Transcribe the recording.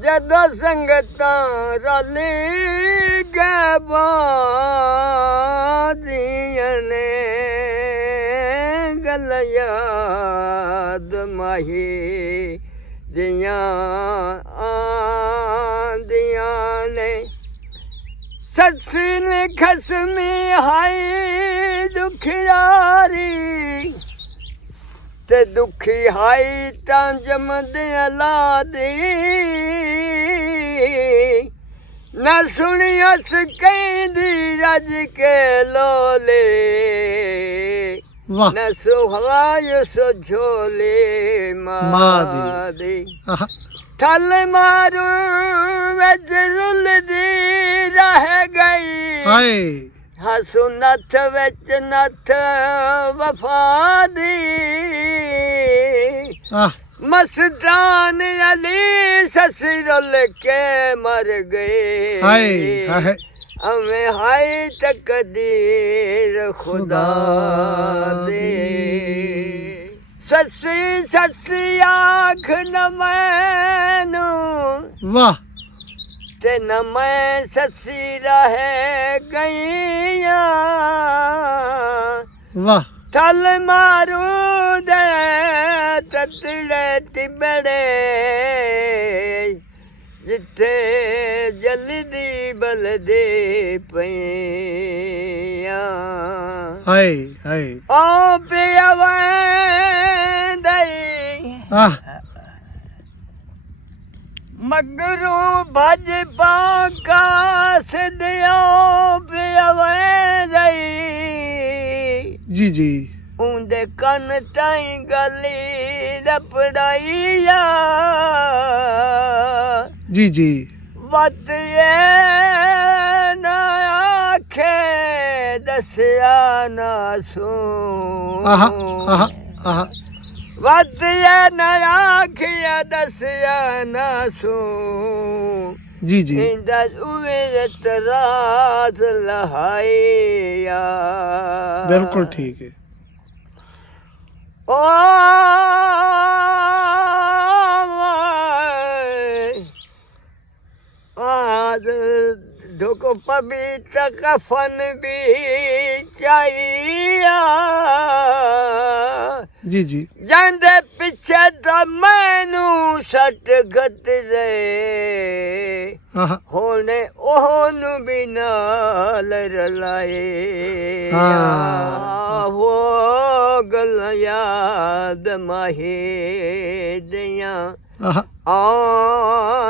ਜਦੋਂ ਸੰਗਤਾਂ ਰਲ ਕੇ ਬਾਦੀਆਂ ਨੇ ਗੱਲ ਯਾਦ ਮਾਹੀ ਦੀਆਂ ਆਂਦੀਆਂ ਨੇ ਸੱਸੀ ਨੇ ਖਸਮੀ ਹਾਈ ਦੁਖਿਆਰੀ ਤੇ ਦੁਖੀ ਹਾਈ ਤਾਂ ਜਮਦੇ ਲਾਦੀ ਨਾ ਸੁਣੀਅਸ ਕਹਿੰਦੀ ਰੱਜ ਕੇ ਲੋਲੇ ਵਾਹ ਨਾ ਸੁਹਾਇ ਸੋ ਝੋਲੇ ਮਾਦੀ ਥਲ ਮਾਰੂ ਵਿੱਚ ਰੁਲਦੀ ਰਹਿ ਗਈ ਹਾਏ ਹਸੂ ਨੱਥ ਵਿੱਚ ਨੱਥ ਵਫਾ ਦੀ ਆਹ ਮਸਤਾਨ ਅਲੀ ਸੱਸੀ ਰੁੱਲ ਕੇ ਮਰ ਗਏ ਹਾਏ ਹਾਏ ਅਵੇਂ ਹਾਈ ਤਕਦੀਰ ਖੁਦਾ ਦੇ ਸੱਸੀ ਸੱਸੀ ਆਖ ਨ ਮੈਨੂੰ ਵਾਹ ਤੇ ਨ ਮੈਂ ਸੱਸੀ ਰਹਿ ਗਈਆਂ ਵਾਹ ਥਲ ਮਾਰੂ ਦੇ ਤਤੜੇ ਟਿਬੜੇ ਜਿੱਥੇ ਜਲਦੀ ਬਲਦੇ ਪਈਆਂ ਹਾਏ ਹਾਏ ਓ ਪਿਆਵੰਦਈ ਆਹ ਮਗਰੂ ਭਜ ਪਾਕਾ ਸਦਿਓ ਪਿਆਵੰਦਈ ਜੀ ਜੀ ਉਹਦੇ ਕੰਨ ਤਾਈਂ ਗਲੀ ਰਪੜਾਈਆ ਜੀ ਜੀ ਵਤ ਇਹ ਨਾ ਆਖੇ ਦੱਸਿਆ ਨਾ ਸੂ ਆਹ ਆਹ ਆਹ ਵਤ ਇਹ ਨਾ ਆਖੇ ਦੱਸਿਆ ਨਾ ਸੂ ਜੀ ਜੀ ਇੰਦਾ ਉਵੇ ਤਰਾਤ ਲਹਾਈਆ ਬਿਲਕੁਲ ਠੀਕ ਹੈ ਓ ਆਦ ਢੋਕੋ ਪਬੀਤਾ ਕਫਨ ਵੀ ਚਾਹੀਆ ਜੀ ਜੀ ਜਾਂਦੇ ਪਿੱਛੇ ਤਾਂ ਮੈਨੂੰ ਸੱਟ ਗਤਰੇ ਆਹ ਹੋਣੇ ਉਹਨੂੰ ਵੀ ਨਾਲ ਰਲਾਏ ਹੋ ਗਲ ਯਾਦ ਮਾਹੇ ਦੀਆਂ ਆਹ ਆ